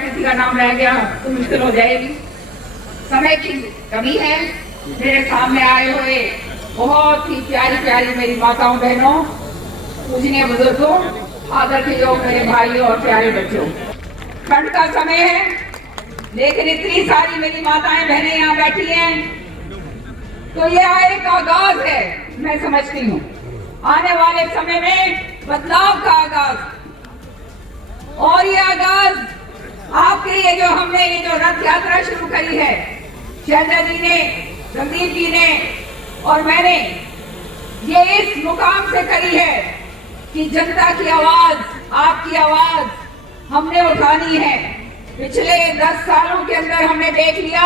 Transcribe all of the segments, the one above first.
किसी का नाम रह गया तो मुश्किल हो जाएगी। समय की कमी है। मेरे सामने आए हुए बहुत ही प्यारी प्यारी मेरी माताओं बहनों, पूजनीय बुजुर्गों, आदर के योग मेरे भाइयों और प्यारे बच्चों, ठंड का समय है लेकिन इतनी सारी मेरी माताएं बहनें यहाँ बैठी हैं तो यह एक आगाज है। मैं समझती हूँ आने वाले समय में बदलाव का आगाज, और ये आगाज आपके लिए जो हमने ये जो रथ यात्रा शुरू करी है, शैलजा जी ने, रणदीप जी ने और मैंने, ये इस मुकाम से करी है कि जनता की आवाज, आपकी आवाज हमने उठानी है। पिछले 10 सालों के अंदर हमने देख लिया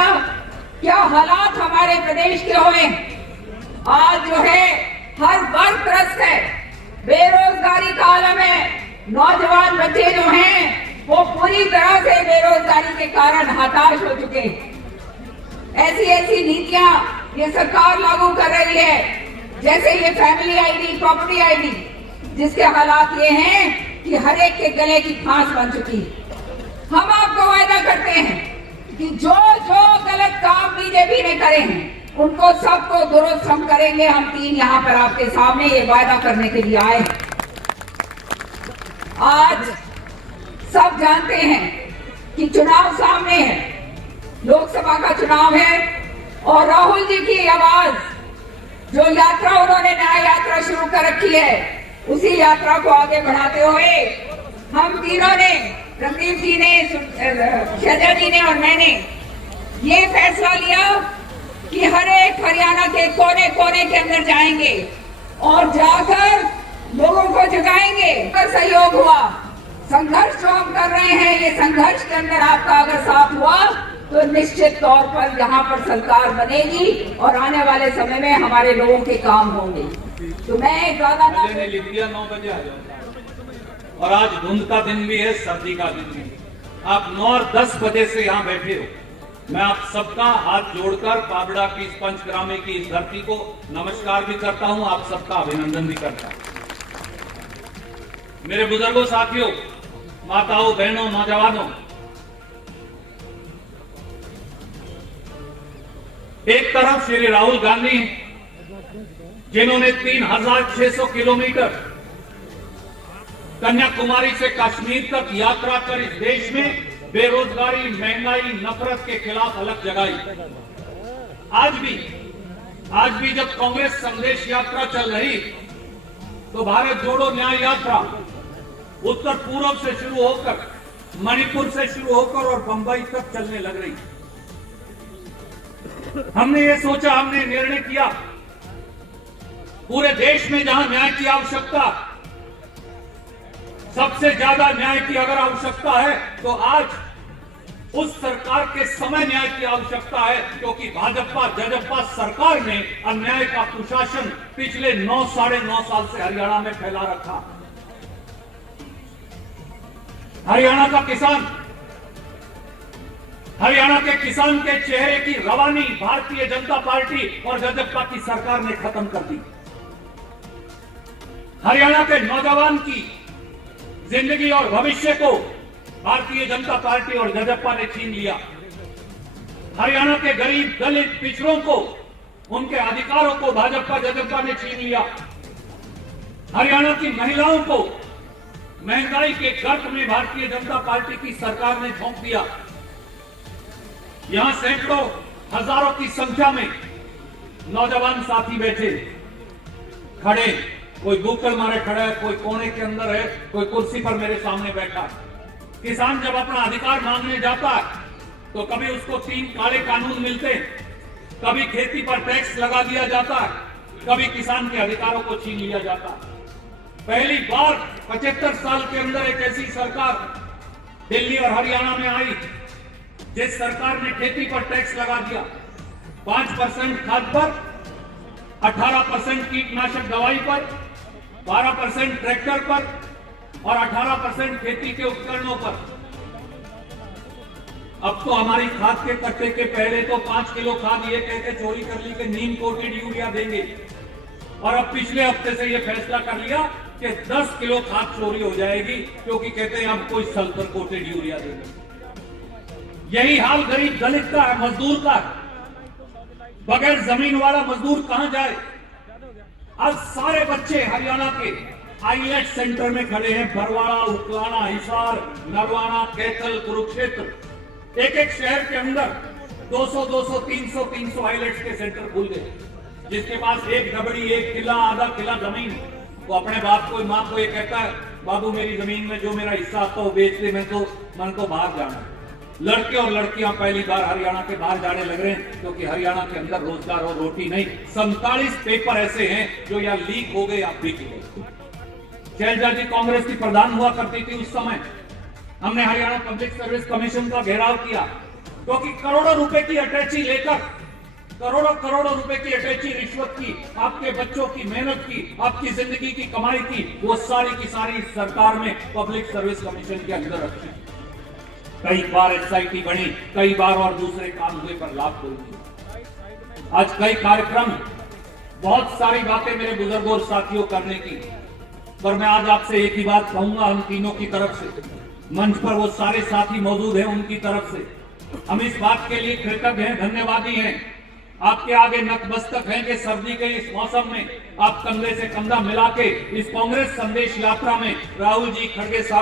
क्या हालात हमारे प्रदेश के हुए। आज जो है हर वर्ग त्रस्त है, बेरोजगारी का आलम है, नौजवान बच्चे जो हैं वो पूरी तरह से बेरोजगारी के कारण हताश हो चुके हैं। ऐसी ऐसी नीतियां ये सरकार लागू कर रही है, जैसे ये फैमिली आईडी, प्रॉपर्टी आईडी, जिसके हालात ये हैं कि हर एक के गले की फांस बन चुकी है। हम आपको वायदा करते हैं कि जो जो गलत काम बीजेपी ने करे हैं उनको सबको दुरुस्त हम करेंगे। हम 3 यहाँ पर आपके सामने ये वायदा करने के लिए आए हैं। आज सब जानते हैं कि चुनाव सामने है, लोकसभा का चुनाव है और राहुल जी की आवाज, जो यात्रा उन्होंने न्याय यात्रा शुरू कर रखी है, उसी यात्रा को आगे बढ़ाते हुए हम तीनों ने, रणदीप जी ने, शैलजा जी ने और मैंने ये फैसला लिया कि हर एक हरियाणा के कोने कोने के अंदर जाएंगे और जाकर लोगों को जगाएंगे। अगर सहयोग हुआ, संघर्ष जो हम कर रहे हैं, ये संघर्ष के अंदर आपका अगर साथ हुआ तो निश्चित तौर पर यहाँ पर सरकार बनेगी और आने वाले समय में हमारे लोगों के काम होंगे। तो मैं ज्यादा ने लिख दिया 9 बजे आ जाओ, और आज धुंध का दिन भी है, सर्दी का दिन भी। आप 9 और 10 बजे से यहाँ बैठे हो। मैं आप सबका हाथ जोड़कर पाबड़ा की इस पंचग्रामी की इस धरती को नमस्कार भी करता हूँ, आप सबका अभिनंदन भी करता हूँ। मेरे बुजुर्गों, साथियों, माताओं, बहनों, नौजवानों, एक तरफ श्री राहुल गांधी जिन्होंने 3600 किलोमीटर कन्याकुमारी से कश्मीर तक यात्रा कर इस देश में बेरोजगारी, महंगाई, नफरत के खिलाफ अलग जगाई। आज भी जब कांग्रेस संदेश यात्रा चल रही तो भारत जोड़ो न्याय यात्रा उत्तर पूर्व से शुरू होकर, मणिपुर से शुरू होकर और बंबई तक चलने लग रही। हमने ये सोचा, हमने निर्णय किया, पूरे देश में जहां न्याय की आवश्यकता, सबसे ज्यादा न्याय की अगर आवश्यकता है तो आज उस सरकार के समय न्याय की आवश्यकता है, क्योंकि भाजपा जजपा सरकार ने अन्याय का कुशासन पिछले 9 साढ़े 9 साल से हरियाणा में फैला रखा। हरियाणा के किसान के चेहरे की रवानी भारतीय जनता पार्टी और जजपा की सरकार ने खत्म कर दी। हरियाणा के नौजवान की जिंदगी और भविष्य को भारतीय जनता पार्टी और जजपा ने छीन लिया। हरियाणा के गरीब, दलित, पिछड़ों को, उनके अधिकारों को भाजपा जजपा ने छीन लिया। हरियाणा की महिलाओं को महंगाई के गर्त में भारतीय जनता पार्टी की सरकार ने झोंक दिया। यहां सैकड़ों, हजारों की संख्या में नौजवान साथी बैठे, खड़े, कोई बुक्कल मारे खड़ा है, कोई कोने के अंदर है, कोई कुर्सी पर मेरे सामने बैठा। किसान जब अपना अधिकार मांगने जाता है तो कभी उसको 3 काले कानून मिलते हैं, कभी खेती पर टैक्स लगा दिया जाता है, कभी किसान के अधिकारों को छीन लिया जाता है। पहली बार 75 साल के अंदर एक ऐसी सरकार दिल्ली और हरियाणा में आई जिस सरकार ने खेती पर टैक्स लगा दिया, 5% खाद पर, 18% कीटनाशक दवाई पर, 12% ट्रैक्टर पर और 18% खेती के उपकरणों पर। अब तो हमारी खाद के कट्टे के पहले तो 5 किलो खाद ये कहकर चोरी कर ली कि नीम कोटेड यूरिया देंगे, और अब पिछले हफ्ते से ये फैसला कर लिया कि 10 किलो खाद चोरी हो जाएगी क्योंकि कहते हैं हम कोई सल्फर कोटेड यूरिया देंगे। यही हाल गरीब दलित का है, मजदूर का है। बगैर जमीन वाला मजदूर कहां जाए? आज सारे बच्चे हरियाणा के आईलेट सेंटर में खड़े हैं। बरवाड़ा, उकलाना, हिसार, नरवाना, कैथल, कुरुक्षेत्र, एक एक शहर के अंदर 200, 300 आईलेट्स के सेंटर खुल गए। जिसके पास एक डबड़ी, एक किला, आधा किला जमीन, वो अपने बाप को, मां को ये कहता है, बाबू मेरी जमीन में जो मेरा हिस्सा आता है वो बेच दे, मैं तो बाहर जाना। लड़के और लड़कियां पहली बार हरियाणा के बाहर जाने लग रहे हैं क्योंकि हरियाणा के अंदर रोजगार और रोटी नहीं। 47 पेपर ऐसे हैं जो या लीक हो गए या बिक गए। शैलजा जी कांग्रेस की प्रधान हुआ करती थी उस समय। हमने हरियाणा पब्लिक सर्विस कमीशन का घेराव किया क्योंकि करोड़ों रुपए की अटैची लेकर, करोड़ों रुपए की अटैची रिश्वत की, आपके बच्चों की मेहनत की, आपकी जिंदगी की कमाई की, वो सारी की सारी सरकार में पब्लिक सर्विस कमीशन के अंदर रखी। कई बार एसआईटी बनी, कई बार और दूसरे काम हुए पर लाभ कोई नहीं। आज कई कार्यक्रम, बहुत सारी बातें मेरे बुजुर्गों और साथियों करने की, पर मैं आज आपसे एक ही बात कहूंगा, हम तीनों की तरफ से, मंच पर वो सारे साथी मौजूद हैं उनकी तरफ से हम इस बात के लिए कृतज्ञ हैं, धन्यवादी हैं। आपके आगे नतमस्तक हैं कि सर्दी के इस मौसम में आप कंधे से कंधा मिला के इस कांग्रेस संदेश यात्रा में राहुल जी, खड़गे साहब